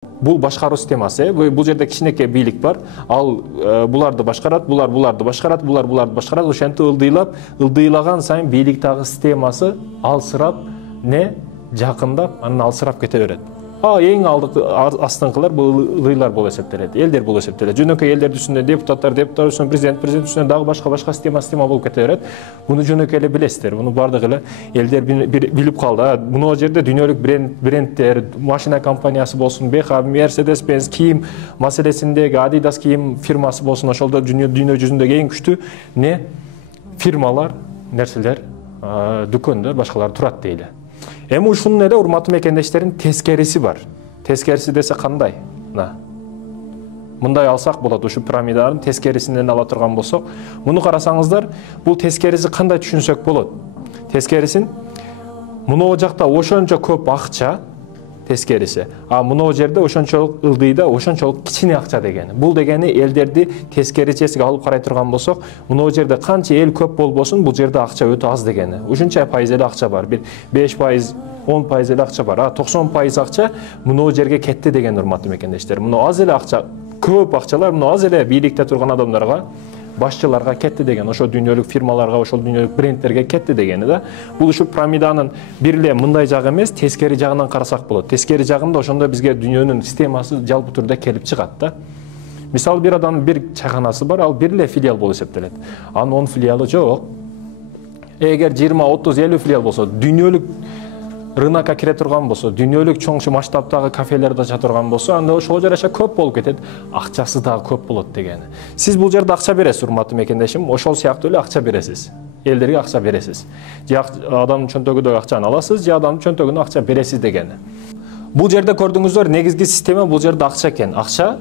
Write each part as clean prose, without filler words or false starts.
Бул башкаруу системасы, бул жерде кичинекей бийлик бар. Ал буларды башкарат, буларды башкарат, буларды башкарат. Ошентип ылдыйлаган сайын бийликтагы системасы алсырап, жакындап, анан алсырап кете берет. Эң астыңкылар бул ылдыйлар болуп эсептелет, элдер болуп эсептелет. Жөнөкөй элдердин үстүнөн депутаттар үстүнөн президент үстүнөн дагы башка система болуп кете берет. Буну жөнөкөй эле билесиздер. Буну бардык эле элдер билип калды. Мына жерде дүйнөлүк брендтер, машина компаниясы болсун, BMW, Mercedes-Benz кийим маселесиндеги Adidas кийим фирмасы болсун, ошолдо дүйнө жүзүндөгү эң күчтүү фирмалар, нерселер, дүкөндөр, башкалар турат дейли. Эми ушунун эле урматтуу мекендештердин тескериси бар. Тескериси десе кандай? Мындай алсак болот, ушу пирамиданын тескерисинен ала турган болсок, муну карасаңыздар, бул тескериси кандай түшүнсөк болот? Тескерисин мына жакта ошончо көп акча тескериси. Мына жерде ошончолук ылдыйда ошончолук кичине акча дегени. Бул дегени элдерди тескеричесиге алып карай турган болсок, мына жерде канча эл көп болбосун, бул жерде акча өтө аз дегени. Ушунча пайыз эле акча бар. Бир 5%, 10% эле акча бар. 90% акча мына жерге кетти деген урматтуу мекендештер. Мына аз эле акча, көп акчалар мына аз эле бийликте турган адамдарга, башчыларга кетти деген, ошо дүйнөлүк фирмаларга, ошол дүйнөлүк брендтерге кетти дегени да. Бул ушу пирамиданын бир эле мындай жагы эмес, тескери жагынан карасак болот. Тескери жагында ошондо бизге дүйнөнүн системасы жалпы түрдө келип чыгат да. Мисалы бир адамдын бир чайханасы бар, ал бир эле филиал болуп эсептелет. Анын 10 филиалы жок. Эгер 20, 30, 50 филиал болсо, дүйнөлүк рынокко кире турган болсо, дүйнөлүк чоң масштабтагы кафелерде ача турган болсо, анда ошого жараша көп болуп кетет, акчасы дагы көп болот дегени. Сиз бул жерде акча бересиз, урматтуу мекендешим, ошол сыяктуу эле акча бересиз. Элдерге акча бересиз. Же адамдын чөнтөгүндөгү акчаны аласыз, же адамдын чөнтөгүнө акча бересиз дегени. Бул жерде көрдүңүздөр, негизги система бул жерде акча экен. Акча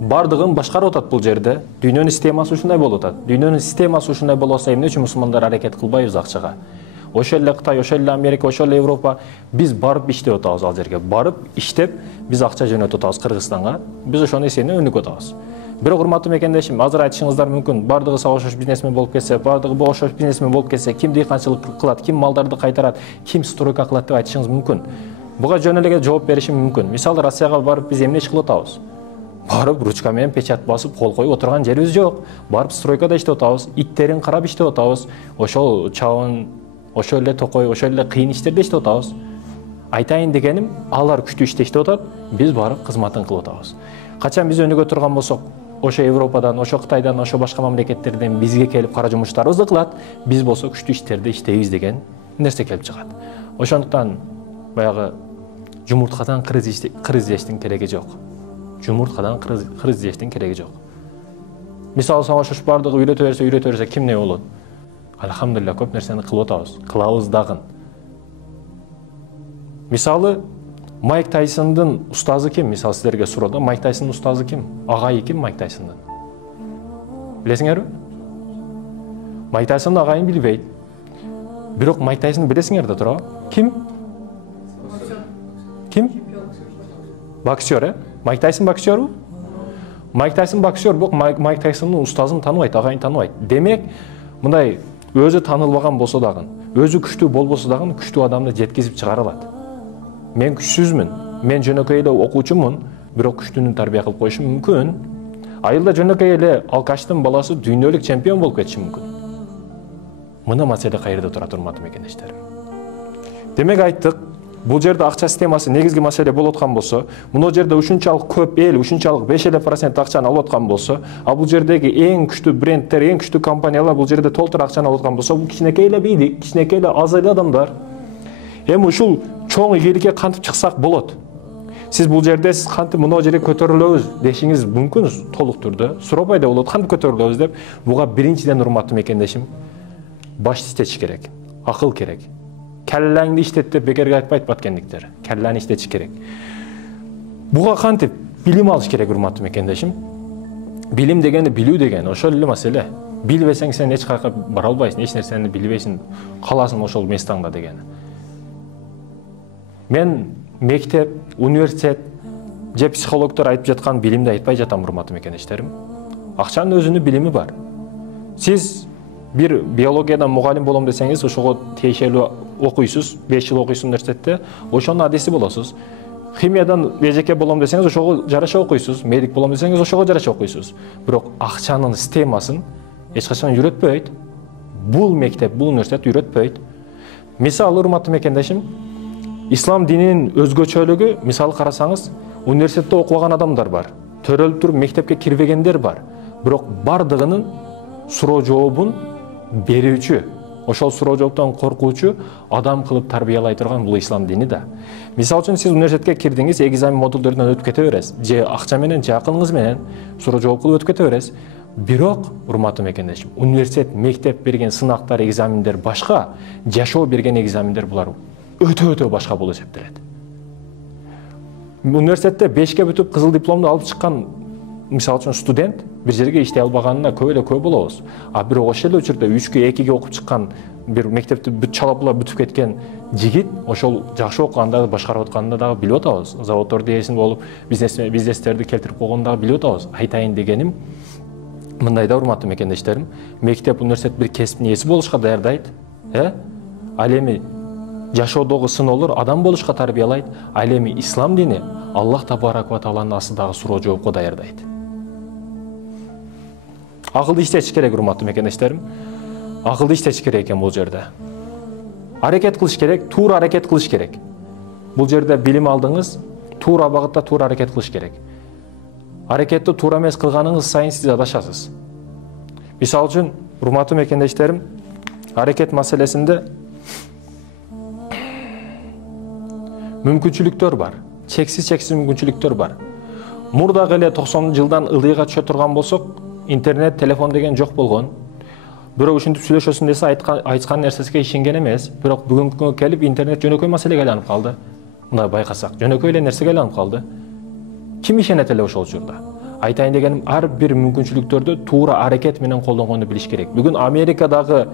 бардыгын башкарып атат бул жерде. Дүйнөнүн системасы ушундай болуп атат. Дүйнөнүн системасы ушундай болсо, эмне үчүн мусулмандар аракет кылбайбыз акчага? Ошол эле Кытай, ошол эле Америка, ошол эле Европа, биз барып иштеп атабыз ал жерге. Барып иштеп, биз акча жөнөтүп атабыз Кыргызстанга. Биз ошону эсебинен өнүгүп атабыз. Бирок урматтуу мекендешим, азыр айтышыңыздар мүмкүн, бардыгы сага окшош бизнесмен болуп кетсе, бардыгы окшош бизнесмен болуп кетсе, ким дыйканчылык кылат, ким малдарды кайтарат, ким стройка кылат деп айтышыңыз мүмкүн. Буга жөн эле жооп беришим мүмкүн. Мисалы Россияга барып биз эмне иш кылып атабыз? Барып ручка менен печать басып, кол коюп отурган жерибиз жок. Барып стройкада иштеп атабыз, иттерин карап иштеп атабыз. Ошол чабын, ошол эле токой, ошол эле кыйын иштерде иштеп атабыз. Айтайын дегеним, алар күчтүү иштеп атат, биз барып кызматын кылып атабыз. Качан биз өнүгө турган болсок, ошо Европадан, ошо Кытайдан, ошо башка мамлекеттерден бизге келип кара жумуштарыбызды кылат, биз болсо күчтүү иштерде иштейбиз деген нерсе келип чыгат. Ошондуктан баягы жумурткадан кырыз жештин кереги жок. Жумурткадан кырыз жештин кереги жок. Мисалы сага ошош бардыгы үйрөтө берсе ким не болот? Алхамдулилля, көп нерсени кылып атабыз, кылабыз дагы. Мисалы Майк Тайсондун устазы ким? Мисалы силерге суроодо, Майк Тайсондун устазы ким? Агайы ким Майк Тайсондун? Билесиңерби? Майк Тайсондун агайын билбейт. Бирок Майк Тайсонду билесиңер да туурабы? Ким? Ким? Боксер, Майк Тайсон боксербу? Майк Тайсон боксер, бирок Майк Тайсондун устазын тааныбайт, агайын тааныбайт. Демек, мындай өзү таанылбаган болсо дагы, өзү күчтүү болбосо дагы күчтүү адамды жеткизип чыгара алат. Мен күчсүзмүн, мен жөнөкөй эле окуучумун, бирок күчтүүнү тарбия кылып коюшум мүмкүн. Айылда жөнөкөй эле алкаштын баласы дүйнөлүк чемпион болуп кетиши мүмкүн. Мына маселе кайерде турат, урматтуу мекендештер. Демек айттык, бул жерде акча системасы негизги маселе болуп аткан болсо, мына жерде ушунчалык көп эл, ушунчалык 5% акчаны алып аткан болсо, бул жердеги эң күчтүү брендтер, эң күчтүү компаниялар бул жерде толтура акчаны алып аткан болсо, бул кичинекей эле бийлик, кичинекей эле аз эле адамдар. Эми ушул чоң ийгиликке кантип чыксак болот? Сиз бул жерде кантип мына жерге көтөрүлөбүз дешиңиз мүмкүн толук түрдө. Суробай да болот, кантип көтөрүлөбүз деп. Буга биринчиден урматтуу мекендешим, баш иштетиш керек, акыл керек. Келлеңди иштет деп бекерге айтпайт баткендиктер. Келлени иштетиш керек. Буга кантип билим алыш керек, урматтуу мекендешим. Билим дегени билүү деген, ошол эле маселе. Билбесең сен эч кайка бара албайсың, эч нерсени билбейсиң, каласың ошол местаңда дегени. Мен мектеп, университет же психологдор айтып жаткан билимди айтпай жатам, урматтуу мекендештерим. Акчанын өзүнүн билими бар. Сиз бир биологиядан мугалим болом десеңиз, ошого тиешелүү окуйсуз, 5 жыл окуйсуз университетте, ошонун адиси болосуз. химиядан эжеке болом десеңиз ошого жараша окуйсуз, медик болом десеңиз ошого жараша окуйсуз. Бирок акчанын системасын эч качан үйрөтпөйт. Бул мектеп, бул университет үйрөтпөйт. Мисалы, урматтуу мекендешим, ислам дининин өзгөчөлүгү, мисалы карасаңыз, университетте окуган адамдар бар, төрөлүп туруп мектепке кирбегендер бар. Бирок бардыгынын суроо жообун берүүчү, ошол суроо жооптон коркуучу адам кылып тарбиялай турган бул ислам дини да. Мисалы үчүн сиз университетке кирдиңиз, экзамен модулдорунан өтүп кете бересиз, же акча менен, же акылыңыз менен суроо жооп кылып өтүп кете бересиз. Бирок, урматтуу мекендешим, университет, мектеп берген сынактар, экзамендер башка, жашоо берген экзамендер булар өтө башка болуп эсептелет. Университетте 5ке бүтүп кызыл дипломду алып чыккан, мисалы үчүн студент бир жерге иштей албаганына көп болобуз. А бирок ошол эле учурда 3ке 2ге окуп чыккан, бир мектепти чалапла бүтүп кеткен жигит ошол жакшы окуганда, башкарып атканында дагы билип атабыз. Заводдордо ээсин болуп, бизнестерди келтирип койгонун дагы билип атабыз. Айтайын дегеним мындай да, урматтуу мекендештерим, мектеп, университет бир кесиптин ээси болушка даярдайт, ал эми жашоодогу сыноолор адам болушка тарбиялайт, ал эми ислам дини Аллах табарак ва тааланын астындагы суроо жоопко даярдайт. Акылды иштеш керек, урматтуу мекендештерим. Акылды иштеш керек экен бул жерде. Аракет кылыш керек, туура аракет кылыш керек. Бул жерде билим алдыңыз, туура багытта туура аракет кылыш керек. Аракетти туура эмес кылганыңыз сайын сиз адашасыз. Мисалы үчүн, урматтуу мекендештерим, аракет маселесинде мүмкүнчүлүктөр бар. Чексиз мүмкүнчүлүктөр бар. Мурдагы эле 90-жылдан ылыйга түшө турган болсок, интернет, телефон деген жок болгон. Бирок ушинтип сүйлөшөсүн десе айткан нерсесине ишенген эмес. Бирок бүгүнкү күнгө келип интернет жөнөкөй маселеге айланып калды. Мындай байкасак, жөнөкөй эле нерсеге айланып калды. Ким ишенет эле ошол учурда? Айтайын дегеним, ар бир мүмкүнчүлүктөрдү туура аракет менен колдонгонду билиш керек. Бүгүн Америкадагы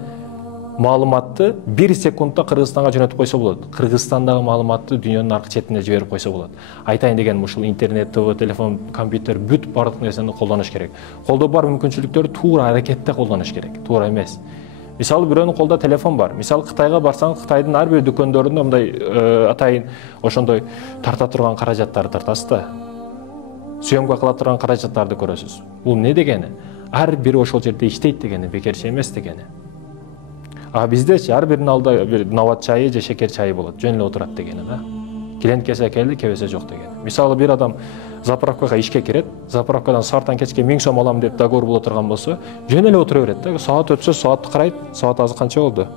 маалыматты 1 секундта Кыргызстанга жөнөтүп койсо болот. Кыргызстандагы маалыматты дүйнөнүн аркы четине жиберип койсо болот. Айтайын дегеним, ушул интернет, телефон, компьютер бүт бардык нерсени колдонуш керек. Колдо бар мүмкүнчүлүктөрдү туура аракетте колдонуш керек, туура эмес. Мисалы, бирөөнүн колдо телефон бар. Мисалы, Кытайга барсаң, Кытайдын ар бир дүкөндөрүндө мындай атайын ошондой тарта турган каражаттарды тартасыз да. Съемка кыла турган каражаттарды көрөсүз. Бул не дегени? Ар бири ошол жерде иштейт дегени, бекерчи эмес дегени. А биздечи ар биринин алдында бир нават чайы же шекер чайы болот, жөн эле отурат дегени да. Клиент келсе келди, келбесе жок дегени. Мисалы, бир адам заправкага ишке кирет, заправкадан саартан кечке 1000 сом алам деп договор боло турган болсо, жөн эле отура берет да. Саат өтсө саатты карайт, саат азыр канча болду?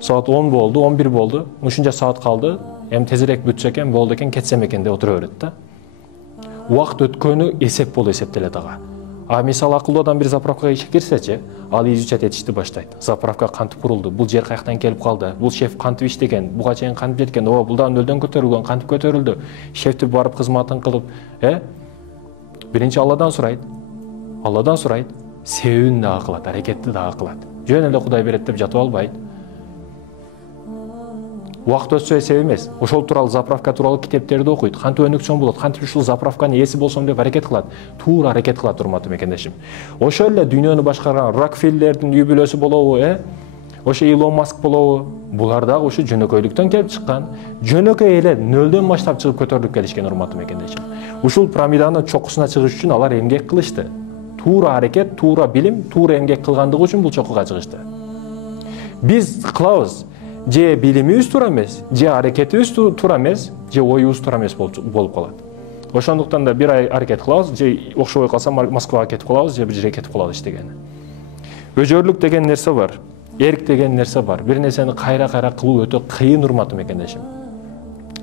Саат 10 болду, 11 болду. Ушунча саат калды. Эми тезирээк бүтсө экен, болду экен, кетсем экен деп отура берет да. Убакыт өткөнү эсеп болуп эсептелет ага. А мисалы, акылдуу адам бир заправкага ишке кирсечи, ал изучать этишти баштайт. Заправка кантип курулду, бул жер каяктан келип калды, бул шеф кантип иштеген, буга чейин кантип жеткен, бул да нөлдөн көтөрүлгөн, кантип көтөрүлдү. Шефти барып кызматын кылып, биринчи Алладан сурайт. Алладан сурайт, себебин дагы кылат, аракетти дагы кылат. Жөн эле Кудай берет деп жатып албайт. Убакыт өтсө эсеп эмес. Ошол тууралуу заправка тууралуу китептерди окуйт. Кантип өнүксөм болот, кантип ушул заправканын ээси болсом деп аракет кылат. Туура аракет кылат, урматтуу мекендешим. Ошол эле дүйнөнү башкарган Рокфеллердин үй бүлөсү болобу, ошо Илон Маск болобу, булар дагы ушу жөнөкөйлүктөн келип чыккан. Жөнөкөй эле нөлдөн баштап чыгып көтөрүлүп келишкен, урматтуу мекендешим. Ушул пирамиданын чокусуна чыгыш үчүн алар эмгек кылышты. Туура аракет, туура билим, туура эмгек кылгандыгы үчүн бул чокуга чыгышты. Биз кылабыз, же билимибиз туура эмес, же аракетибиз туура эмес, же оюбуз туура эмес болуп калат. Ошондуктан да бир аракет кылабыз, же окшобой калса Москвага кетип калабыз, же бир жерге кетип калабыз иштегени. Өжөрлүк деген нерсе бар, эрк деген нерсе бар. Бир нерсени кайра кылуу өтө кыйын, урматтуу мекендешим.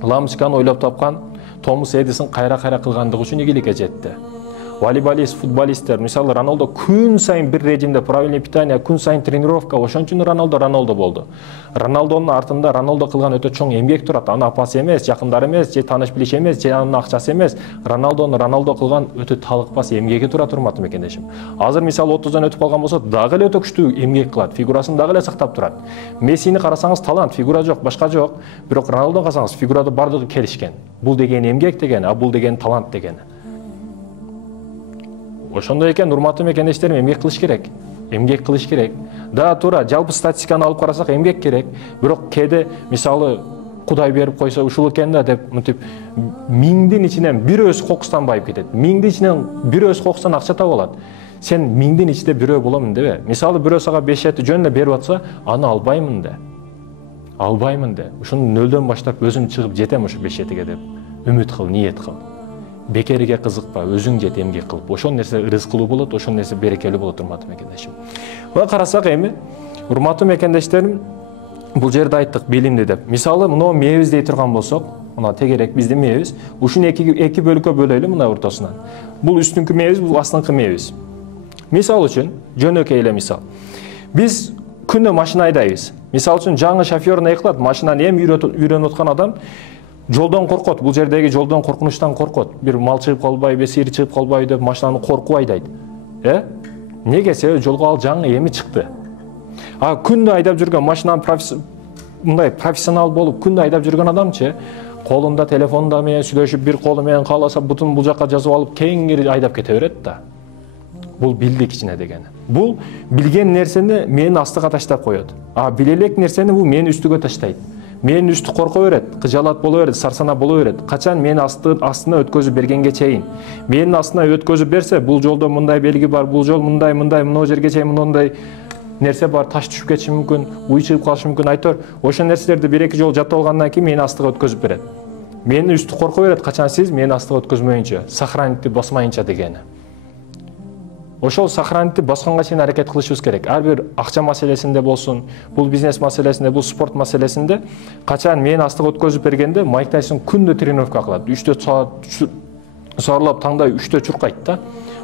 Ламсканы ойлоп тапкан Томас Эдисон кайра кылгандыгы үчүн ийгиликке жетти. Волейболист, футболисттер, мисалы, Роналдо күн сайын бир режимде правильный питание, күн сайын тренировка, ошон үчүн Роналдо болду. Роналдонун артында Роналдо кылган өтө чоң эмгек турат. Анын апасы эмес, жакындары эмес, же тааныш билиш эмес, же анын акчасы эмес. Роналдо кылган өтө талыкпас эмгеги турат, урматтуу мекендешим. Азыр мисалы 30дан өтүп калган болсо, дагы эле өтө күчтүү эмгек кылат, фигурасын дагы эле сактап турат. Мессини карасаңыз, талант, фигура жок, башка жок. Бирок Роналдо карасаңыз, фигурада бардыгы келишкен. Бул деген эмгек деген, а бул деген талант деген. Ошондой экен, урматтуу мекендештерим, эмгек кылыш керек. Эмгек кылыш керек. Да, туура, жалпы статистиканы алып карасак эмгек керек. Бирок кээде мисалы Кудай берип койсо ушул экен да деп мынтип миңдин ичинен бирөөсү кокустан байып кетет. Миңдин ичинен бирөөсү кокустан акча таап алат. Сен миңдин ичинде бирөө боломун дебе. Мисалы бирөө сага 5 эти жөн эле берип атса, аны албаймын де. Албаймын де. Ушуну нөлдөн баштап өзүм чыгып жетем ушу 5 этиге деп үмүт кыл, ниет кыл. Бекерге кызыкпа, өзүң жет эмгек кылып. Ошол нерсе рызкылуу болот, ошол нерсе берекелүү болот, урматтуу мекендешим. Мына карасак эми, урматтуу мекендештерим, бул жерде айттык билимди деп. Мисалы, мына мээбиз дей турган болсок, мына тегерек биздин мээбиз, ушуну эки бөлүккө бөлөйлү мына ортосунан. Бул үстүнкү мээбиз, бул астыңкы мээбиз. Мисал үчүн, жөнөкөй эле мисал. Биз күнү машина айдайбыз. Мисал үчүн жаңы шофёр эмне кылат? Машинаны эми үйрөнүп аткан адам жолдон коркот. Бул жердеги жолдон коркунучтан коркот. Бир мал чыгып калбайбы, сыйыр чыгып калбайбы деп машинаны коркуп айдайт. Неге? Себеби жолго ал жаңы эми чыкты. А күндө айдап жүргөн машинаны мындай профессионал болуп күндө айдап жүргөн адамчы колунда телефонда менен сүйлөшүп, бир колу менен кааласа бутун бул жака жазып алып кеңири айдап кете берет да. Бул билдик ичине дегени. Бул билген нерсени менин астыга таштап коет. А биле элек нерсени бул менин үстүгө таштайт. Менин үстү корко берет, кыжалат боло берет, сарсана боло берет. Качан менин астына өткөзүп бергенге чейин. Менин астына өткөзүп берсе, бул жолдо мындай белги бар, бул жол мындай, мына жерге чейин мындай нерсе бар, таш түшүп кетиши мүмкүн, уй чыгып калышы мүмкүн, айтор. Ошол нерселерди бир-эки жол жаттап алгандан кийин менин астыга өткөзүп берет. Менин үстү корко берет, качан сиз менин астыга өткөзмөйүнчө, сохранитти басмайынча дегени. Ошол сохранитти басканга чейин аракет кылышыбыз керек. Ар бир акча маселесинде болсун, бул бизнес маселесинде, бул спорт маселесинде качан менин астыга өткөзүп бергенде Майк Тайсон күндө тренировка кылат. 3 саат саарлап таңдай 3 чуркайт да.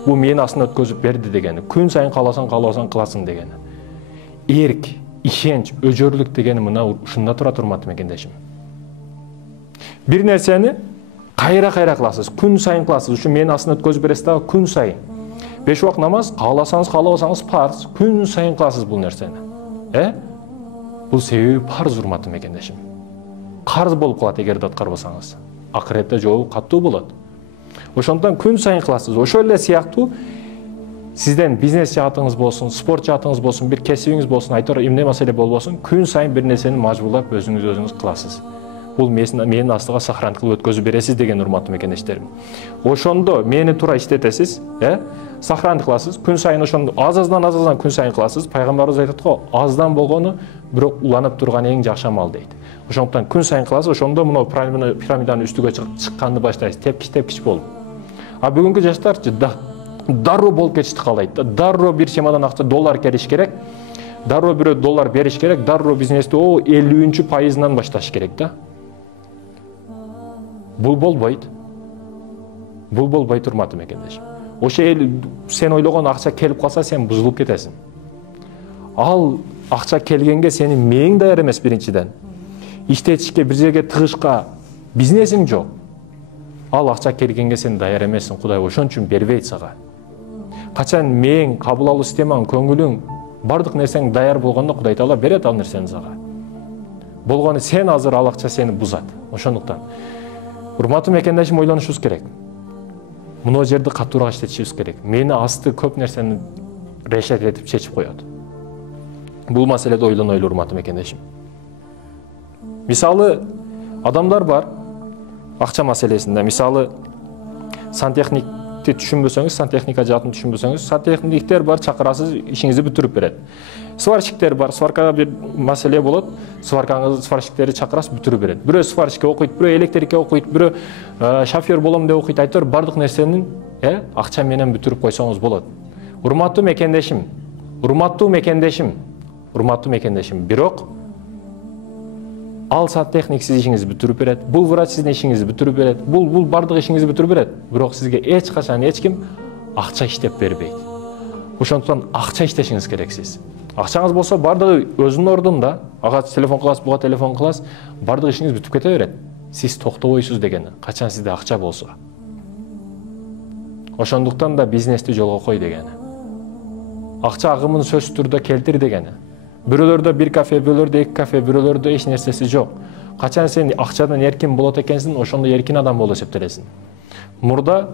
Бул менин астына өткөзүп берди дегени. Күн сайын кааласаң кыласың дегени. Эрк, ишенч, өжөрлүк дегени мына ушунда турат, урматтуу мекендешим. Бир нерсени кайра кыласыз, күн сайын кыласыз. Ушу менин астына өткөзүп бересиз дагы күн сайын. 5 убак намаз кааласаңыз, каалабасаңыз парз, күн сайын кыласыз бул нерсени. Бул себеби парз, урматтуу мекендешим. Карз болуп калат эгерде аткарбасаңыз. Акыретте жообу каттуу болот. Ошондон күн сайын кыласыз. Ошол эле сыяктуу сизден бизнес жаатыңыз болсун, спорт жаатыңыз болсун, бир кесибиңиз болсун, айтор эмне маселе болбосун, күн сайын бир нерсени мажбурлап өзүңүз кыласыз. Бул менин астыга сохранить кылып өткөзүп бересиз деген, урматтуу мекендештерим. Ошондо мени туура иштетесиз, сохранить кыласыз. Күн сайын ошондо аз-аздан күн сайын кыласыз. Пайгамбарыбыз айтат го, аздан болгону бирок уланып турган эң жакшы амал дейт. Ошондон күн сайын кыласыз, ошондо мына пирамиданын үстүгө чыкканды баштайсыз, тепкич болуп. А бүгүнкү жаштарчы дароо болуп кетишти каалайт да. Дароо бир чемодан акча доллар кериш керек. Дароо бирөө доллар бериш керек. Дароо бизнести 50% башташ керек да. Бул болбойт. Бул болбойт, урматтуу мекендешим. Ошо сен ойлогон акча келип калса, сен бузулуп кетесиң. Ал акча келгенге сенин мээң даяр эмес биринчиден. Иштетишке, бир жерге тыгышка бизнесиң жок. Ал акча келгенге сен даяр эмессиң, Кудай ошон үчүн бербейт сага. Качан мээң кабыл алуу системаң, көңүлүң, бардык нерсең даяр болгондо Кудай Таала берет ал нерсени сага. Болгону сен азыр ал акча сени бузат. Ошондуктан урматтуу мекендешим, ойлонушубуз керек. Мына жерди катуураак иштетишибиз керек. Мени асты көп нерсени решет этип чечип коет. Бул маселеде ойлонойлу, урматтуу мекендешим. Мисалы, адамдар бар акча маселесинде. Мисалы, сантехникти түшүнбөсөңүз, сантехника жаатын түшүнбөсөңүз, сантехниктер бар, чакырасыз, ишиңизди бүтүрүп берет. Сварщиктер бар, сваркага бир маселе болот, сварщиктерди чакырасыз, бүтүрүп берет. Бирөө сварщикке окуйт, бирөө электрикке окуйт, бирөө шофер болом деп окуйт, айтор бардык нерсенин акча менен бүтүрүп койсоңуз болот. Урматтуу мекендешим, бирок ал сантехник сиз ишиңизди бүтүрүп берет, бул врач сиздин ишиңизди бүтүрүп берет, бул бардык ишиңизди бүтүрүп берет, бирок сизге эч качан эч ким акча иштеп бербейт. Ошондуктан акча иштешиңиз керек сиз. Акчаңыз болсо бардыгы өзүнүн ордунда, ага телефон кыласыз, буга телефон кыласыз, бардык ишиңиз бүтүп кете берет. Сиз токтобойсуз дегени, качан сизде акча болсо. Ошондуктан да бизнести жолго кой дегени. Акча агымын сөзсүз түрдө келтир дегени. Бирөөлөрдө бир кафе, бирөөлөрдө эки кафе, бирөөлөрдө эч нерсеси жок. Качан сен акчадан эркин болот экенсиң, ошондо эркин адам болуп эсептелесиң. Мурда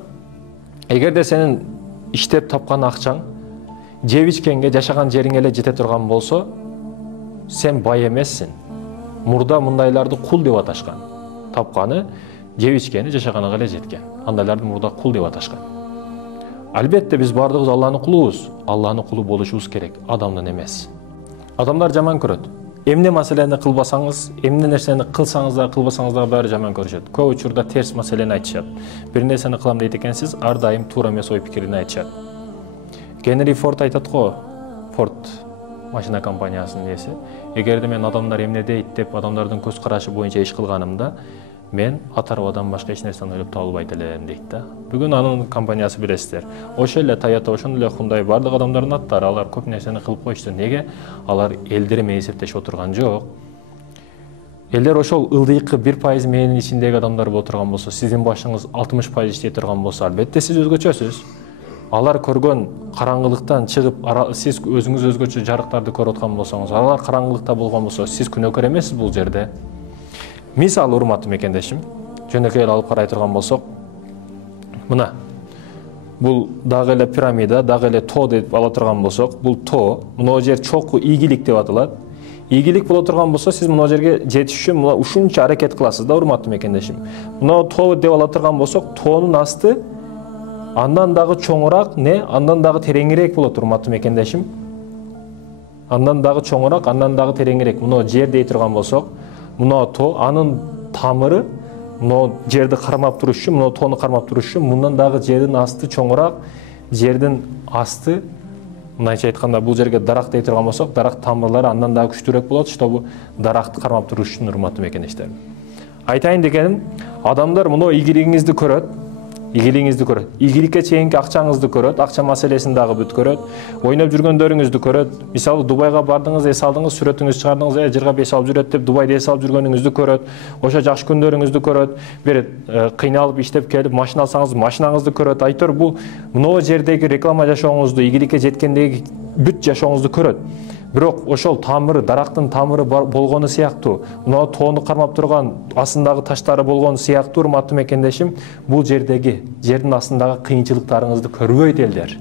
эгерде сенин иштеп тапкан акчаң жеп ичкенге, жашаган жериңе эле жете турган болсо, сен бай эмессиң. мурда мындайларды кул деп аташкан. Тапканы, жеп ичкени жашаганга эле жеткен. Андайларды мурда кул деп аташкан. Албетте биз бардыгыбыз Алланын кулубуз. Алланын кулу болушубуз керек, адамдын эмес. Адамдар жаман көрөт. Эмне маселени кылбасаңыз, эмне нерсени кылсаңыз да, кылбасаңыз да баары жаман көрүшөт. Көп учурда терс маселени айтышат. Бир нерсени кылам дейт экенсиз, ар дайым туура эмес ой пикирин айтышат. Генри Форд айтат го, Форд машина компаниясынын ээси, эгерде мен адамдар эмне дейт деп адамдардын көз карашы боюнча иш кылганымда, мен ат арбадан башка эч нерсени ойлоп таба албайт элем дейт да. Бүгүн анын компаниясы билесиздер. Ошол эле Toyota, ошондой эле Hyundai бардык адамдардын аттары, алар көп нерсени кылып коюшту. Неге? Алар элдер менен эсептешип отурган жок. Элдер ошол ылдыйкы 1% менин ичиндеги адамдар боло турган болсо, сиздин башыңыз 60% иштей турган болсо, албетте сиз өзгөчөсүз. Алар көргөн караңгылыктан чыгып, сиз өзүңүз өзгөчө жарыктарды көрүп аткан болсоңуз, алар караңгылыкта болгон болсо, сиз күнөөкөр эмессиз бул жерде. Мисалы, урматтуу мекендешим, жөнөкөй эле алып карай турган болсок, мына бул дагы эле пирамида, дагы эле тоо деп ала турган болсок, бул тоо, мына жер чокку ийгилик деп аталат. Ийгилик боло турган болсо, сиз мына жерге жетиш үчүн мына ушунча аракет кыласыз да, урматтуу мекендешим. Мына тоо деп ала турган болсок, тоонун асты андан дагы чоңураак, андан дагы тереңирээк болот, урматтуу мекендешим. Андан дагы чоңураак, андан дагы тереңирээк. Мына жер дей турган болсок, мына тоо, анын тамыры мына жерди кармап туруш үчүн, мына тоону кармап туруш үчүн мындан дагы жердин асты чоңураак, жердин асты, мындайча айтканда, бул жерге дарак дей турган болсок, дарак тамырлары андан дагы күчтүүрөөк болот, чтобы даракты кармап туруш үчүн, урматтуу мекендештер. Айтайын дегеним, адамдар мына ийгилигиңизди көрөт, ийгиликке чейинки акчаңызды көрөт, акча маселесин дагы бүт көрөт, ойноп жүргөндөрүңүздү көрөт. Мисалы, Дубайга бардыңыз, эс алдыңыз, сүрөтүңүздү чыгардыңыз, жырга беш алып жүрөт деп Дубайда эс алып жүргөнүңүздү көрөт, ошо жакшы күндөрүңүздү көрөт, бир кыйналып иштеп келип машина алсаңыз, машинаңызды көрөт. Айтор, бул мына жердеги реклама жашооңузду, ийгиликке жеткендеги бүт жашооңузду көрөт. Бирок ошол тамыры, дарактын тамыры болгону сыяктуу, мына тоону кармап турган астындагы таштары болгону сыяктуу, урматтуу мекендешим, бул жердеги, жердин астындагы кыйынчылыктарыңызды көрбөйт элдер.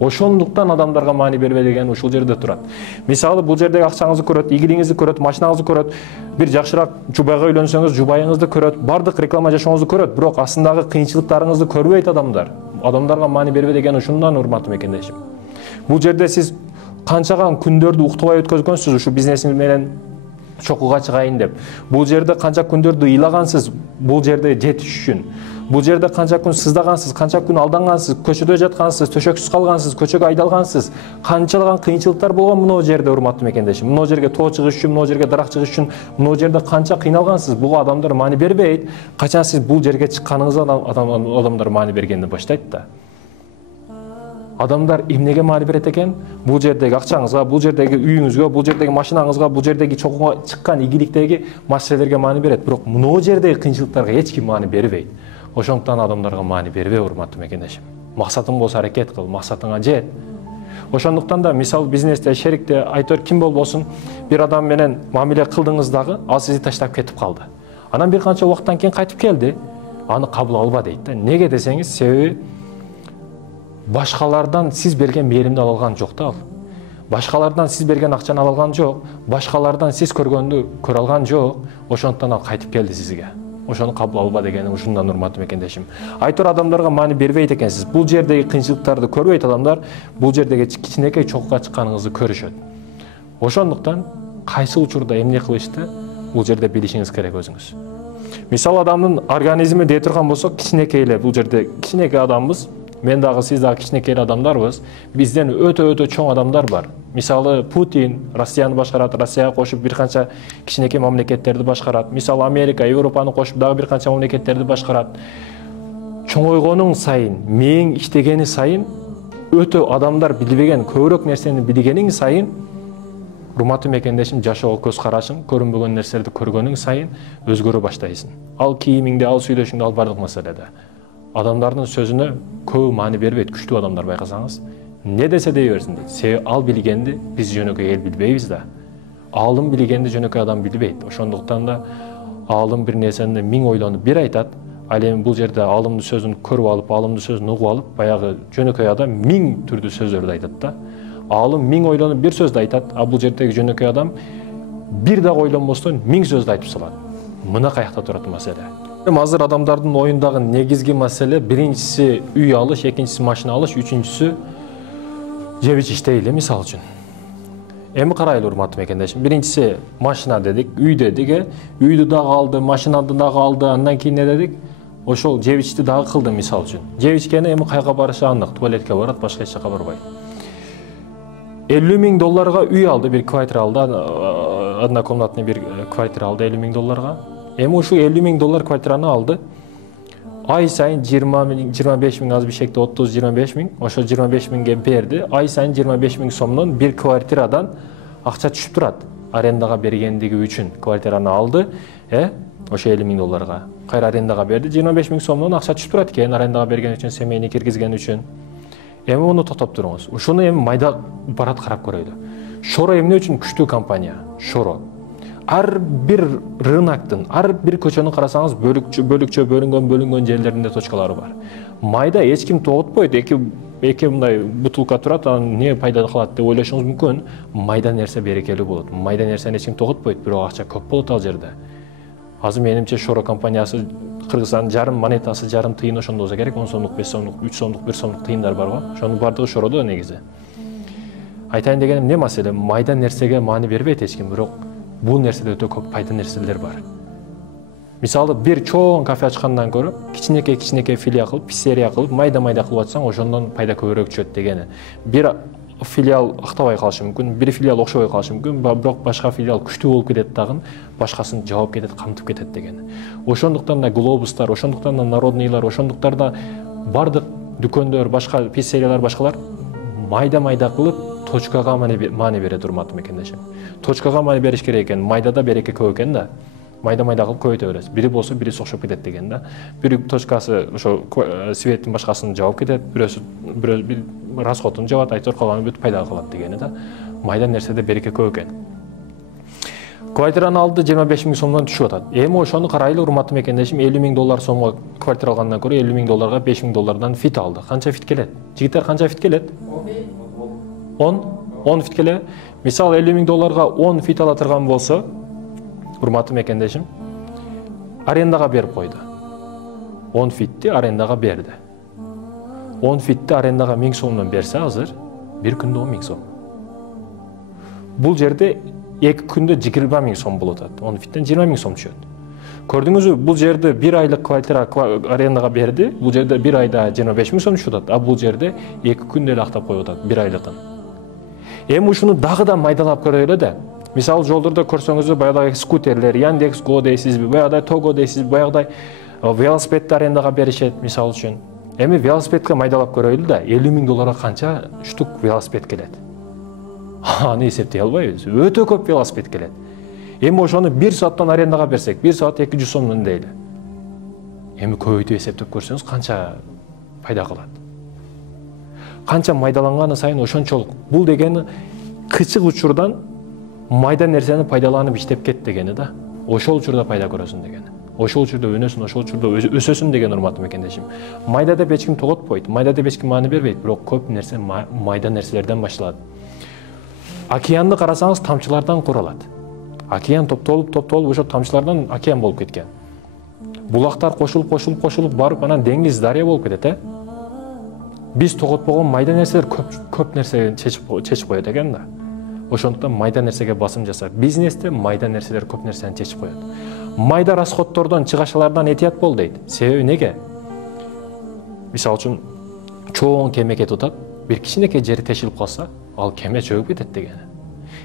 Ошондуктан адамдарга маани бербе деген ушул жерде турат. Мисалы, бул жердеги акчаңызды көрөт, ийгилигиңизди көрөт, машинаңызды көрөт, бир жакшыраак жубайга үйлөнсөңүз, жубайыңызды көрөт, бардык реклама жашооңузду көрөт, бирок астындагы кыйынчылыктарыңызды көрбөйт адамдар. Адамдарга маани бербе деген ушундан, урматтуу мекендешим. Бул жерде сиз канчаган күндөрдү уктубай өткөзгөнсүз ушу бизнесиңиз менен чокуга чыгайын деп. Бул жерде канча күндөрдү ыйлагансыз бул жерде жетиш үчүн. Бул жерде канча күн сыздагансыз, канча күн алдангансыз, көчөдө жаткансыз, төшөксүз калгансыз, көчөгө айдалгансыз. Канчалаган кыйынчылыктар болгон мына жерде, урматтуу мекендешим. Мына жерге тоо чыгыш үчүн, мына жерге дарак чыгыш үчүн, мына жерде канча кыйналгансыз. Буга адамдар маани бербейт. Качан сиз бул жерге чыкканыңызда адамдар маани бергенди баштайт да. Адамдар эмнеге маани берет экен? Бул жердеги акчаңызга, бул жердеги үйүңүзгө, бул жердеги машинаңызга, бул жердеги чокуга чыккан ийгиликтеги маселелерге маани берет. Бирок мына жердеги кыйынчылыктарга эч ким маани бербейт. Ошондуктан адамдарга маани бербе, урматтуу мекендешим. Максатың болсо аракет кыл, максатыңа жет. Ошондуктан да мисал бизнесте, шерикте, айтор ким болбосун, бир адам менен мамиле кылдыңыз дагы, ал сизди таштап кетип калды. Анан бир канча убакыттан кийин кайтып келди. Аны кабыл алба дейт да. Неге десеңиз, себеби башкалардан сиз берген мээримди ала алган жок да ал. Башкалардан сиз берген акчаны ала алган жок. Башкалардан сиз көргөндү көрө алган жок. Ошондуктан ал кайтып келди сизге. Ошону кабыл алба дегеним ушундан, урматтуу мекендешим. Айтор, адамдарга маани бербейт экенсиз. Бул жердеги кыйынчылыктарды көрбөйт адамдар, бул жердеги кичинекей чокуга чыкканыңызды көрүшөт. Ошондуктан кайсы учурда эмне кылышты бул жерде билишиңиз керек өзүңүз. Мисал, адамдын организми дей турган болсок, кичинекей эле, бул жерде кичинекей адамбыз. Мен дагы, сиз дагы кичинекей адамдарбыз. Бизден өтө чоң адамдар бар. Мисалы, Путин Россияны башкарат, Россияга кошуп бир канча кичинекей мамлекеттерди башкарат. Мисалы, Америка, Европаны кошуп дагы бир канча мамлекеттерди башкарат. Чоңойгонуң сайын, мээң иштегени сайын, өтө адамдар билбеген, көбүрөөк нерсени билгениң сайын, урматтуу мекендешим, жашоого көз карашың, көрүнбөгөн нерселерди көргөнүң сайын өзгөрө баштайсың. Ал кийимиңде, ал сүйлөшүңдө, ал бардык маселеде. Адамдардын сөзүнө көп маани бербейт, күчтүү адамдар байкасаңыз. Не десе дей берсин дейт. Себеби ал билгенди биз жөнөкөй эл билбейбиз да. Аалым билгенди жөнөкөй адам билбейт. Ошондуктан да аалым бир нерсени миң ойлонуп бир айтат. Ал эми бул жерде аалымдын сөзүн көрүп алып, аалымдын сөзүн угуп алып, баягы жөнөкөй адам миң түрдүү сөздөрдү айтат да. Аалым миң ойлонуп бир сөздү айтат, а бул жердеги жөнөкөй адам бир дагы ойлонбостон 1000 сөздү айтып салат. Мына каякта турат маселе. Азыр адамдардын оюндагы негизги маселе биринчиси үй алыш, экинчиси машина алыш, үчүнчүсү жеп ичиштей эле мисалы үчүн. Эми карайлы урматтуу мекендешим. Биринчиси машина дедик, үй дедик, үйдү дагы алды, машинаны дагы алды, андан кийин не дедик? Ошол жеп ичти дагы кылды мисалы үчүн. Жеп ичкени эми кайга барышы анык, туалетке барат, башка эч жака барбайт. 50 000 долларга үй алды, bir квартира алды, однокомнатный bir квартира алды 50 000 долларга. Эми ушу 50 000 доллар квартираны алды. Ай сайын 20-25 000 аз бишекте 30-25 000, ошо 25 000ге берди. Ай сайын 25 000 сомдон bir квартирадан акча түшүп турат. Арендага бергендиги үчүн квартираны алды, ошо 50 000 долларга. Кайра арендага берди, 25 000 сомдон акча түшүп турат экен, арендага берген үчүн, семейни киргизген үчүн. Эми муну токтоп туруңуз. Ушуну эми майда барат карап көрөйлү. Шоро эмне үчүн күчтүү компания? Шоро. Ар бир рыноктун, ар бир көчөнү карасаңыз бөлүнгөн жерлеринде точкалары бар. Майда эч ким тоготпойт, эки мындай бутылка турат, анан не пайда кылат деп ойлошуңуз мүмкүн. Майда нерсе берекелүү болот. Майда нерсени эч ким тоготпойт, бирок акча көп болот ал жерде. Азыр менимче Шоро компаниясы Кыргызстан жарым монетасы, жарым тыйын ошондо болсо керек, 10 сомдук, 5 сомдук, 3 сомдук, 1 сомдук тыйындар бар го. Ошонун бардыгы Шоrodо негизи. Айтайын дегеним эмне маселе? Майда нерсеге маани бербейт эч ким, бирок бул нерседе өтө көп пайда нерселер бар. Мисалы, бир чоң кафе ачкандан көрө, кичинекей филиал кылып, пиццерия кылып, майда кылып атсаң, ошондон пайда көбүрөөк түшөт дегени. Бир филиал актабай калышы мүмкүн, бир филиал окшобой калышы мүмкүн, бирок башка филиал күчтүү болуп кетет дагы, башкасын жаап кетет, камтып кетет дегени. Ошондуктан да глобустар, ошондуктан да народныйлар, ошондуктан да бардык дүкөндөр, башка пиццериялар, башкалар майда кылып точкага маани берет урматтуу мекендешим. Точкага маани бериш керек экен, майдада береке көп экен да. Майда кылып көбөйтө бересиз. Бири болсо бири окшоп кетет деген да. Бир точкасы ошо светтин башкасын жаап кетет, бирөө расходун жабат, айтор калганы бүт пайда кылат дегени да. Майда нерседе береке көп экен. Квартираны алды, 25 000 сомдон түшүп атат. Эми ошону карайлы урматтуу мекендешим, 50 000 доллар сомго квартира алгандан көрө 50 000 долларга 5 000 доллардан фит алды. Канча фит келет? Жигиттер канча фит келет? 10 фит келе. Мисалы 50 000 долларга 10 фит ала турган болсо, урматтуу мекендешим, арендага берип койду. 10 фитти арендага берди. 10 фитти арендага 1000 сомдон берсе азыр, бир күндө 10 000 сом. Бул жерде 2 күндө 20 000 сом болот. 10 фиттен 20 000 сом түшөт. Көрдүңүзбү, бул жерде 1 айлык квартира арендага берди, бул жерде 1 айда 25 000 сом түшөт, а бул жерде 2 күндө эле актап коюп атат, 1 айлыкын. Эми ушуну дагы да майдалап көрөлү да. Мисалы, жолдордо көрсөңүз, баягы скутерлер, Яндекс.Го дейсизби, баягы Того дейсизби, баягы велосипедди арендага беришет, мисалы үчүн. Эми велосипедке майдалап көрөлү да, 50 000 долларга канча штук велосипед келет. Аны эсептей албайбыз. Өтө көп велосипед келет. Эми ошону 1 сааттан арендага берсек, 1 саат 200 сомдон дейли. Эми көбөйтүп эсептеп көрсөңүз канча пайда кылат. Канча майдаланганы сайын ошончолук. Бул дегени кычык учурдан майда нерсени пайдаланып иштеп кет дегени да. Ошол учурда пайда көрөсүн дегени. Ошол учурда өнөсүн, ошол учурда өсөсүн деген урматтуу мекендешим. Майда деп эч ким тоготпойт, майда деп эч ким маани бербейт, бирок көп нерсе майда нерселерден башталат. Океанды карасаңыз тамчылардан куралат. Океан топтолуп ошо тамчылардан океан болуп кеткен. Булактар кошулуп барып анан деңиз, дарыя болуп кетет, Биз тоготпогон майда нерселер көп нерсени чечип коет экен да. Ошондуктан майда нерсеге басым жасап, бизнесте майда нерселер көп нерсени чечип коет. Майда расходтордон, чыгашалардан этият бол дейт. Себеби неге? Мисалы үчүн, чоң кеме кетип атат, бир кичинекей жери тешилип калса, ал кеме чөгүп кетет деген.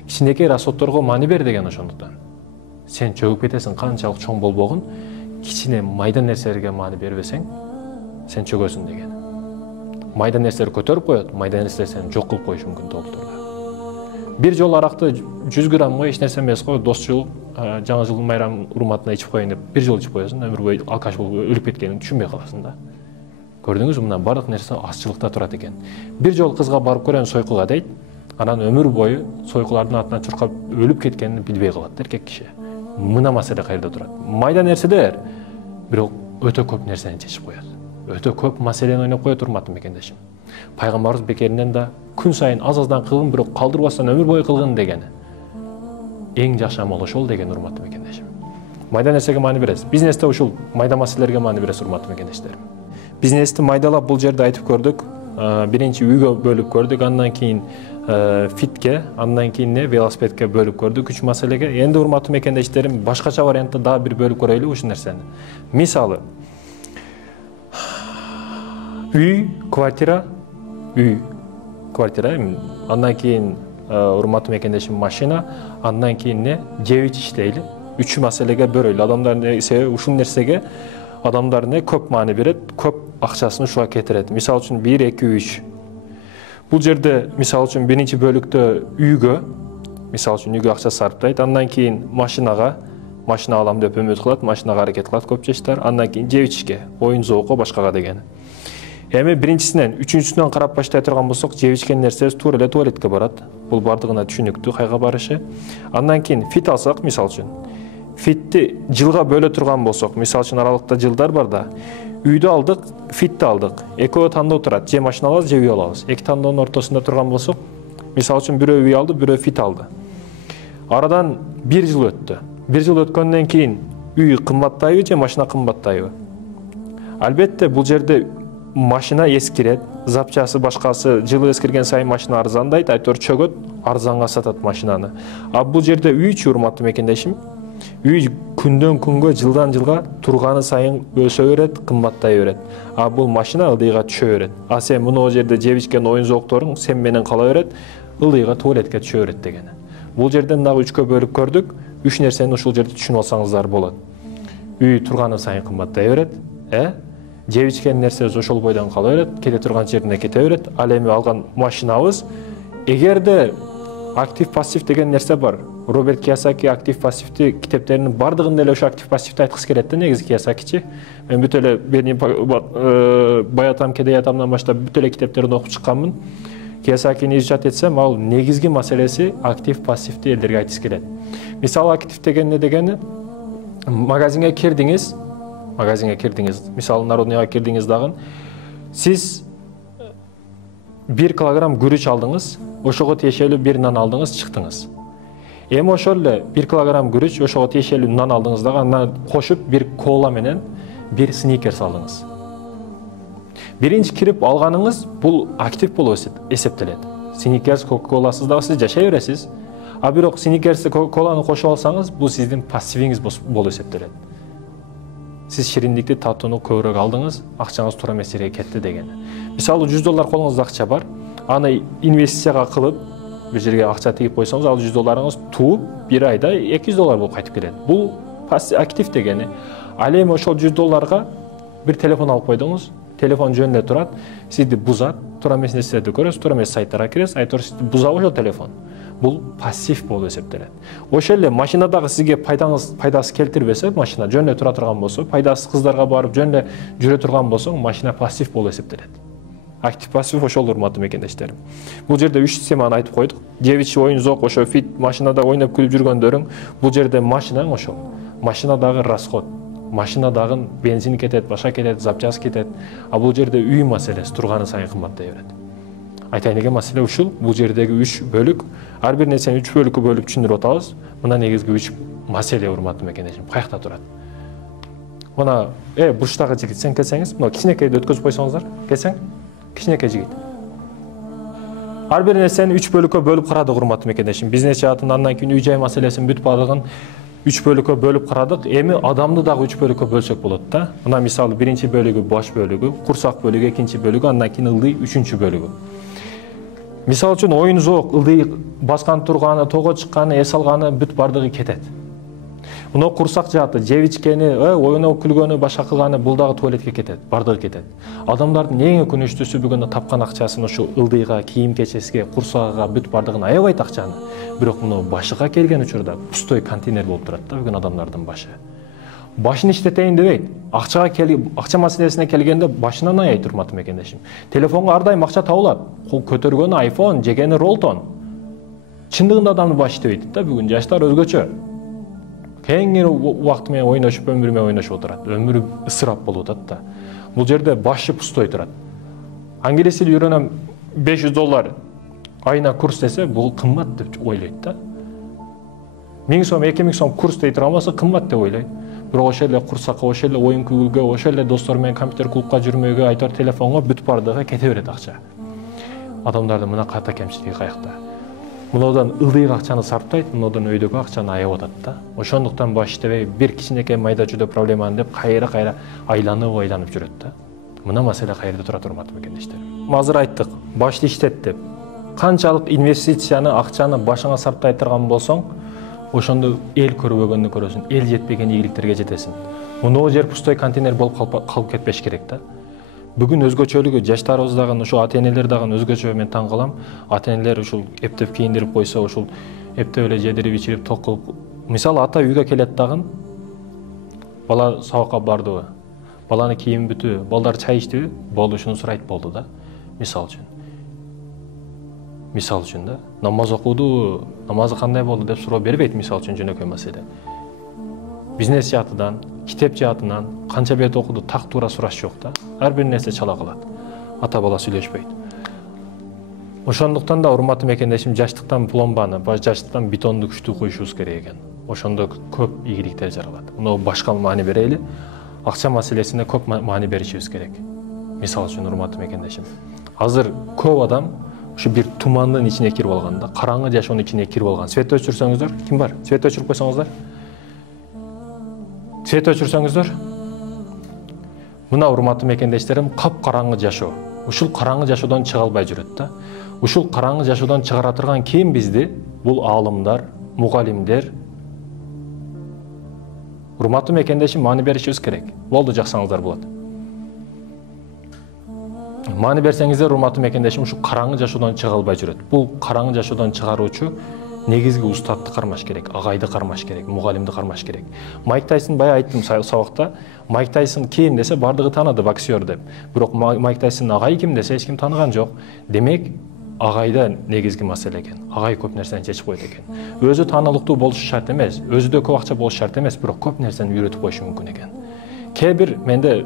Кичинекей расходторго маани бер деген ошондуктан. Сен чөгүп кетесиң, канчалык чоң болбогун, кичине майда нерселерге маани бербесең, сен чөгөсүң деген. Майда нерселер көтөрүп коет, майда нерселер сени жок кылып коюшу мүмкүн толтурда. Бир жол аракты 100 граммга эч нерсе эмес го, досчулук, жаңы жыл майрам урматына ичип коеюн деп бир жол ичип коесуң, өмүр бою алкаш болуп өлүп кеткениңди түшүнбөй каласың да. Көрдүңүзбү, мына бардык нерсе азчылыкта турат экен. Бир жол кызга барып көрөйүн сойкуга дейт, анан өмүр бою сойкулардын атынан чуркап өлүп кеткенин билбей калат эркек киши. Мына маселе каерде турат? Майда нерселер бирок өтө көп нерсени чечип коет. Өтө көп маселени ойноп коет урматтуу мекендешим. Пайгамбарыбыз бекеринен да күн сайын аз-аздан кылгын, бирок калдырбастан өмүр бою кылгын дегени. эң жакшы амал ошол деген урматтуу мекендешим. Майда нерсеге маани бересиз. Бизнесте ушул майда маселелерге маани бересиз, урматтуу мекендештерим. Бизнести майдалап бул жерде айтып көрдүк. Биринчи үйгө бөлүп көрдүк, андан кийин фитке, андан кийин велосипедке бөлүп көрдүк, 3 маселеге. Энди урматтуу мекендештерим, башкача вариантта дагы бир бөлүп көрөлү ушул нерсени. Мисалы, үй, квартира, андан кийин урматтуу мекендешим машина, андан кийин жеп ичиш дейли. 3 маселеге бөлөйлү. Адамдар себеби ушул нерсеге адамдар көп маани берет, көп акчасын ушуга кетирет. Мисалы үчүн 1, 2, 3. Бул жерде мисалы үчүн биринчи бөлүктө үйгө, мисалы үчүн үйгө акча сарптайт, андан кийин машина алам деп үмүт кылат, машинага аракет кылат көп жаштар, андан кийин жеп ичишке, оюн зоокко, башкага деген. Эми биринчисинен, үчүнчүсүнөн карап баштай турган болсок, жеп ичкен нерсебиз туура эле туалетке барат. Бул бардыгына түшүнүктүү, кайга барышы. Андан кийин фит алсак, мисалы үчүн, фитти жылга бөлө турган болсок, мисалы үчүн аралыкта жылдар бар да, үйдү алдык, фитти алдык. Экөө тандоо турат, же машина алабыз, же үй алабыз. Эки тандоонун ортосунда турган болсок, мисалы үчүн бирөө үй алды, бирөө фит алды. Арадан 1 жыл өттү. 1 жыл өткөндөн кийин үй кымбаттайбы же машина кымбаттайбы? Албетте бул жерде машина эскирет, запчасы башкасы жылы эскирген сайын машина арзандайт, айтор чөгөт, арзанга сатат машинаны. А бул жерде үйчү, урматтуу мекендешим, үй күндөн күнгө, жылдан жылга турганы сайын өсө берет, кымбаттай берет. А бул машина ылдыйга түшө берет. А сен муну жерде жеп ичкен оюн зоокторуң сен менен кала берет, ылдыйга туалетке түшө берет дегени. Бул жерден дагы 3кө бөлүп көрдүк. 3 нерсени ушул жерде түшүнүп алсаңыздар болот. Үй турганы сайын кымбаттай берет, жеп ичкен нерсебиз ошол бойдон кала берет, кете турган жерине кете берет. Ал эми алган машинабыз, эгерде актив пассив деген нерсе бар. Роберт Кийосаки актив пассивти китептеринин бардыгында эле ошо актив пассивти айткысы келет да, негизи Кийосакичи. Мен бүт эле Баятам Кедеятамдан баштап бүт эле китептерин окуп чыкканмын. Кийосакини изучать этсем, ал негизги маселеси актив пассивти элдерге айткысы келет. Мисалы актив деген не дегени? Магазинге кирдиңиз, мисалы Народныйга кирдиңиз дагы, сиз 1 килограмм күрүч алдыңыз, ошого тиешелүү 1 нан алдыңыз, чыктыңыз. Эми ошол эле 1 килограмм күрүч, ошого тиешелүү нан алдыңыз дагы, андан кошуп 1 кола менен 1 сникерс алдыңыз. Биринчи кирип алганыңыз бул актив болуп эсептелет. Сникерс, кока-коласыз дагы сиз жашай бересиз. А бирок сникерс, кока-коланы кошуп алсаңыз, бул сиздин пассивиңиз болуп эсептелет. Сиз шириндикти, татууну көбүрөөк алдыңыз, акчаңыз туура эмес жерге кетти деген. Мисалы $100 колуңузда акча бар, аны инвестицияга кылып, бир жерге акча тигип койсоңуз, ал $100 тууп, 1 айда $200 болуп кайтып келет. Бул актив дегени. Ал эми ошол $100 бир телефон алып койдуңуз, телефон жөнүндө турат, сизди бузат, туура эмес нерселерди көрөсүз, туура эмес сайттарга киресиз, айтор сизди бузабы ошол телефон. Бул пассив болуп эсептелет. Ошол эле машинадагы сизге пайдасы келтирбесе, машина жөнүндө тура турган болсо, пайдасы кыздарга барып жөнүндө жүрө турган болсо, машина пассив болуп эсептелет. Актив пассив ошол, урматтуу мекендештерим. Бул жерде 3 системаны айтып койдук. Жеп ичиш, оюн зоок, ошо фит, машинада ойноп күлүп жүргөндөрүң, бул жерде машинаң ошол. Машинадагы расход, машинадагы бензин кетет, башка кетет, запчасы кетет. А бул жерде үй маселеси турганы сайын кымбаттай берет. Айтайын деген маселе ушул. Бул жердеги 3 бөлүк, ар бир нерсени 3 бөлүккө бөлүп түшүндүрүп атабыз. Мына негизги 3 маселе, урматтуу мекендешим. Каякта турат? Мына, бурчтагы жигит, сен келсеңиз, мына кичинекейди өткөзүп койсоңуздар, келсең, кичинекей жигит. Ар бир нерсени 3 бөлүккө бөлүп карадык, урматтуу мекендешим. Бизнес жаатынан, андан кийин үй жай маселесин бүт бардыгын 3 бөлүккө бөлүп карадык. Эми адамды дагы 3 бөлүккө бөлсөк болот да. Мына мисалы биринчи бөлүгү баш бөлүгү, курсак бөлүгү, экинчи бөлүгү, андан кийин ылдый 3-чү бөлүгү. Мисалы үчүн оюн зоок, ылдый баскан турганы, того чыкканы, эс алганы бүт бардыгы кетет. Мына курсак жааты, жеп ичкени, оюнуп күлгөнү, башка кылганы, бул дагы туалетке кетет, бардыгы кетет. Адамдардын эң өкүнүчтүүсү бүгүн тапкан акчасын ушу ылдыйга, кийим кечесиге, курсагыга бүт бардыгын аябайт акчаны. Бирок муну башыга келген учурда пустой контейнер болуп турат да бүгүн адамдардын башы. Башын иштетейин дебейт. Акча маселесине келгенде башынан аяйт, урматтуу мекендешим. Телефонго ар дайым акча табылат. Көтөргөнү iPhone, жегени Rolton. Чындыгында адамдын башы иштебейт да бүгүн, жаштар өзгөчө. Кеңири убакыт менен ойношуп, өмүрү менен ойношуп отурат. Өмүрү ысырап болуп атат да. Бул жерде башы пустой турат. Англис тили үйрөнөм, $500 айына курс десе, бул кымбат деп ойлойт да. 1000 сом, 2000 сом курс дей турган болсо кымбат деп ойлойт. Бирок ошол эле курсакка, ошол эле оюн күлгүгө, ошол эле достор менен компьютер клубка жүрмөөгө, айтор телефонго бүт бардыгы кете берет акча. Адамдардын мына ката кемчилиги каякта. Мындан ылдыйк акчаны сарптайт, мындан өйдөгү акчаны аябап атат да. Ошондуктан баш иштебей, бир кичинекей майда жүдө проблеманы деп кайра айланып жүрөт да. Мына маселе каерде турат, урматтуу мекендештерим. Азыр айттык, башты иштет деп. Канчалык инвестицияны, акчаны башыңа сарптай турган болсоң, ошондо эл көрбөгөндү көрөсүң, эл жетпеген ийгиликтерге жетесиң. Муну жер пустой контейнер болуп калып кетпеш керек да. Бүгүн өзгөчөлүгү жаштарыбыз дагы, ошо ата-энелер дагы өзгөчө, мен таң калам. Ата-энелер ушул эптеп кийиндирип койсо, ушул эптеп эле жедирип ичирип ток кылып. Мисалы ата үйгө келет дагы, бала сабакка бардыбы? Баланы кийим бүтү, балдар чай ичтиби? Болду, ушуну сурайт болду да. Мисал үчүн да. Намаз окуду, намазы кандай болду деп суроо бербейт, мисал үчүн жөнөкөй маселе. Бизнес жаатынан, китеп жаатынан канча бет окуду, так туура сураш жок да. Ар бир нерсе чала калат. Ата бала сүйлөшпөйт. Ошондуктан да урматтуу мекендешим, жаштыктан пломбаны, жаштыктан бетонду күчтүү коюшубуз керек экен. Ошондо көп ийгиликтер жаралат. Муну башка маани берели. Акча маселесине көп маани беришибиз керек. Мисал үчүн урматтуу мекендешим, азыр көп адам ушу бир тумандын ичине кирип алган да, караңгы жашоонун ичине кирип алган. Свет өчүрсөңүздөр, ким бар? Свет өчүрүп койсоңуздар. Свет өчүрсөңүздөр. Мына урматтуу мекендештерим, капкараңгы жашоо. Ушул караңгы жашоодон чыга албай жүрөт да. Ушул караңгы жашоодон чыгара турган ким бизди? Бул аалымдар, мугалимдер. Урматтуу мекендешим, маани беришибиз керек. Болду, жаксаңыздар болот. Маани берсеңиздер, урматтуу мекендешим, ушу караңгы жашоодон чыга албай жүрөт. Бул караңгы жашоодон чыгаруучу негизги устатты кармаш керек, агайды кармаш керек, мугалимди кармаш керек. Майк Тайсон, бая айттым сабакта, Майк Тайсон ким десе бардыгы тааныды, боксер деп. Бирок Майк Тайсон агай ким десе эч ким тааныган жок. Демек, агайда негизги маселе экен. Агай көп нерсени чечип коет экен. Өзү таанылыктуу болушу шарт эмес, өзүдө көп акча болушу шарт эмес, бирок көп нерсени үйрөтүп коюшу мүмкүн экен. Кээ бир менде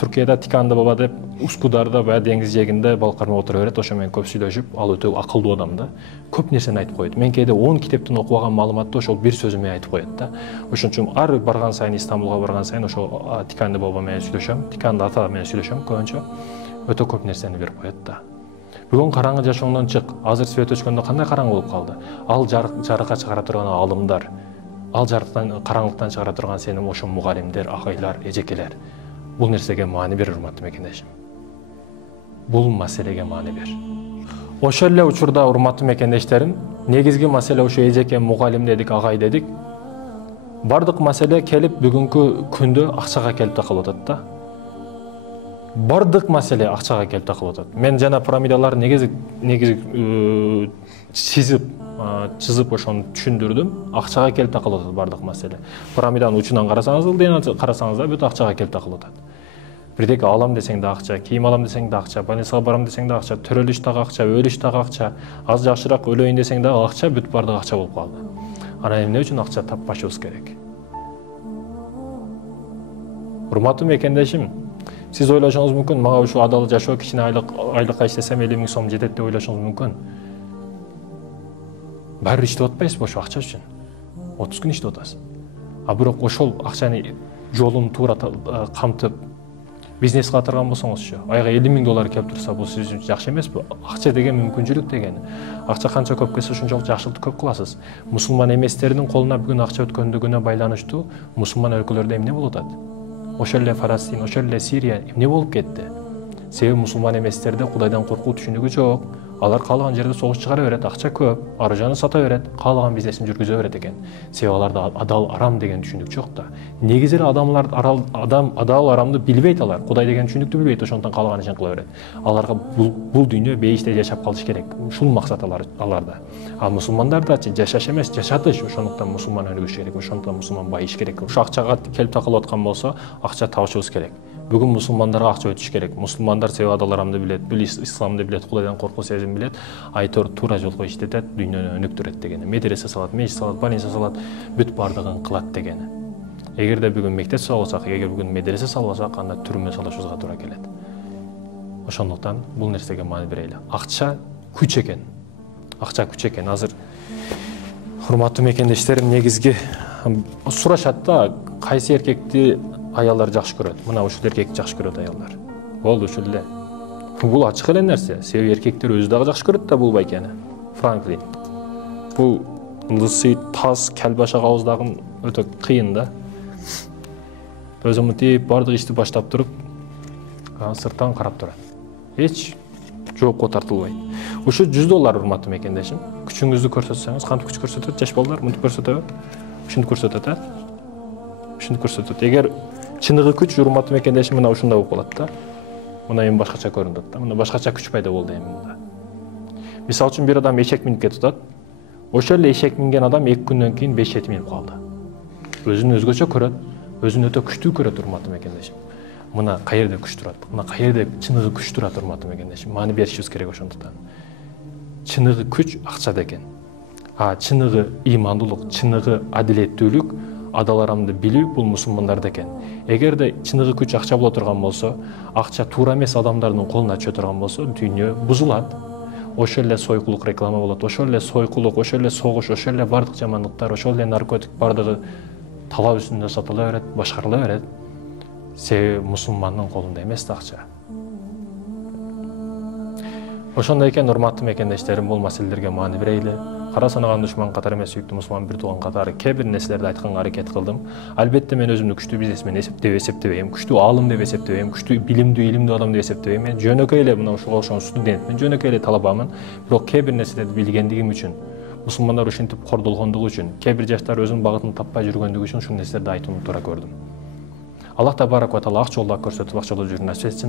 Түркияда Тиканды баба деп Ускударда баягы деңиз жээгинде балык кармап отура берет, ошо менен көп сүйлөшүп, ал өтө акылдуу адам да. Көп нерсени айтып коет. Мен кээде 10 китептен окубаган маалыматты ошол бир сөзү менен айтып коет да. Ошон үчүн ар барган сайын, Истамбулга барган сайын ошо Тиканды баба менен сүйлөшөм, Тиканды ата менен сүйлөшөм көбүнчө. Өтө көп нерсени берип коет да. Бүгүн караңгы жашооңдон чык. Азыр свет өчкөндө кандай караңгы болуп калды? Ал жарыкка чыгара турган аалымдар, ал жарыктан, караңгылыктан чыгара турган сенин ошо мугалимдер, агайлар, эжекелер. Бул нерсеге маани бер, урматтуу мекендешим. Бул маселеге маани бер. Ошол эле учурда, урматтуу мекендештерим, негизги маселе ошо эжеке, мугалим дедик, агай дедик. Бардык маселе келип бүгүнкү күндө акчага келип такалып атат да. Бардык маселе акчага келип такалып атат. Мен жана пирамидалар негизи чызып ошону түшүндүрдүм. Акчага келип такалып атат бардык маселе. Пирамиданын учунан карасаңыз, ылдыйынан карасаңыз да бүт акчага келип такалып атат. Бирдеке алам десең да акча, кийим алам десең да акча, больницага барам десең да акча, төрөлүш дагы акча, өлүш дагы акча, аз жакшыраак өлөйүн десең дагы акча, бүт бардык акча болуп калды. Анан эмне үчүн акча таппашыбыз керек? Урматтуу мекендешим, сиз ойлошуңуз мүмкүн, мага ушу адал жашоо, кичине айлыкка иштесем 50 000 сом жетет деп ойлошуңуз мүмкүн. Баары иштеп атпайсызбы ошо акча үчүн? 30 күн иштеп атасыз. А бирок ошол акчаны жолун туура камтып бизнес катырган болсоңузчу, айга 50 000 доллар келип турса, бул сиз үчүн жакшы эмеспи? Акча деген мүмкүнчүлүк деген. Акча канча көп келсе, ошончолук жакшылыкты көп кыласыз. Мусулман эместердин колуна бүгүн акча өткөндүгүнө байланыштуу мусулман өлкөлөрдө эмне болуп атат? Ошол эле Фаластин, ошол эле Сирия эмне болуп кетти? Себеби мусулман эместерде Кудайдан коркуу түшүнүгү жок. Алар каалаган жерде согуш чыгара берет, акча көп, ары-жаны сата берет, каалаган бизнесин жүргүзө берет экен. Себеби аларда адал арам деген түшүнүк жок да. Негизи эле адамдар адал арамды билбейт алар. Кудай деген түшүнүктү билбейт, ошондон каалаган ишин кыла берет. Аларга бул дүйнө бейиште жашап калыш керек. Ушул максат аларда. Ал мусулмандардачы жашаш эмес, жашатыш. Ошондуктан мусулман өнүгүш керек, ошондуктан мусулман байыш керек. Ушу акчага келип такылып аткан болсо, акча табышыбыз керек. Бүгүн мусулмандарга акча өтүш керек. Мусулмандар себеби адал арамды билет, исламды билет, Кудайдан коркуу сезим билет, айтор туура жолго иштетет, дүйнөнү өнүктүрөт дегени. Медресе салат, мечит салат, больница салат, бүт бардыгын кылат дегени. Эгерде бүгүн мектеп салбасак, эгер бүгүн медресе салбасак, анда түрмө салышыбызга туура келет. Ошондуктан бул нерсеге маани берели. Акча күч экен. Акча күч экен. Азыр Урматтуу мекендештерим, негизги сурашат да, кайсы эркекти аялдар жакшы көрөт? Мына ушул эркекти жакшы көрөт аялдар. Болду, ушул эле. Бул ачык эле нерсе. Себеби эркектер өзү дагы жакшы көрөт да бул байкени. Франклин. Бул лысый, таз, келбашак абыздагы өтө кыйын да. Өзү мынтип бардык ишти баштап туруп, сырттан карап турат. Эч жоопко тартылбайт. Ушу $100, урматтуу мекендешим. Күчүңүздү көрсөтсөңүз, кантип күч көрсөтөт? Жаш балдар мынтип көрсөтөбү? Ушинтип көрсөтөт, Ушинтип көрсөтөт. Эгер чыныгы күч, урматтуу мекендешим, мына ушундай болуп калат да. Мына эми башкача көрүнөт да. Мына башкача күч пайда болду эми мында. Мисалы үчүн бир адам эшек минип кетип атат. Ошол эле эшек минген адам 2 күндөн кийин 5 эт минип калды. Өзүн өзгөчө көрөт, өзүн өтө күчтүү көрөт, урматтуу мекендешим. Мына каерде күч турат? Мына каерде чыныгы күч турат, урматтуу мекендешим? Маани беришибиз керек ошондуктан. Чыныгы күч акчада экен. Чыныгы ыймандуулук, чыныгы адилеттүүлүк, адал арамды билүү бул мусулмандарда экен. Эгерде чыныгы күч акча боло турган болсо, акча туура эмес адамдардын колуна түшө турган болсо, дүйнө бузулат. Ошол эле сойкулук реклама болот, ошол эле сойкулук, ошол эле согуш, ошол эле бардык жамандыктар, ошол эле наркотик бардыгы талап үстүндө сатыла берет, башкарыла берет. Себеби мусулмандын колунда эмес да акча. Ошондой экен, урматтуу мекендештерим, бул маселелерге маани берейли. Кара санаган душман катары эмес, сүйүктүү мусулман бир тууган катары кээ бир нерселерди айтканга аракет кылдым. Албетте мен өзүмдү күчтүү бизнесмен эсептебейм, күчтүү аалым деп эсептебейм, күчтүү илимдүү адам деп эсептебейм. Мен жөнөкөй эле мына ушуга окшогон студентмин, жөнөкөй эле талабамын. Бирок кээ бир нерселерди билгендигим үчүн, мусулмандар ушинтип кордолгондугу үчүн, кээ бир жаштар өзүнүн багытын таппай жүргөндүгү үчүн ушул нерселерди айтууну туура көрдүм. Аллах табарак ва таала ак жолдо көрсөтүп, ак жолдо жүрүүнү насип этсин.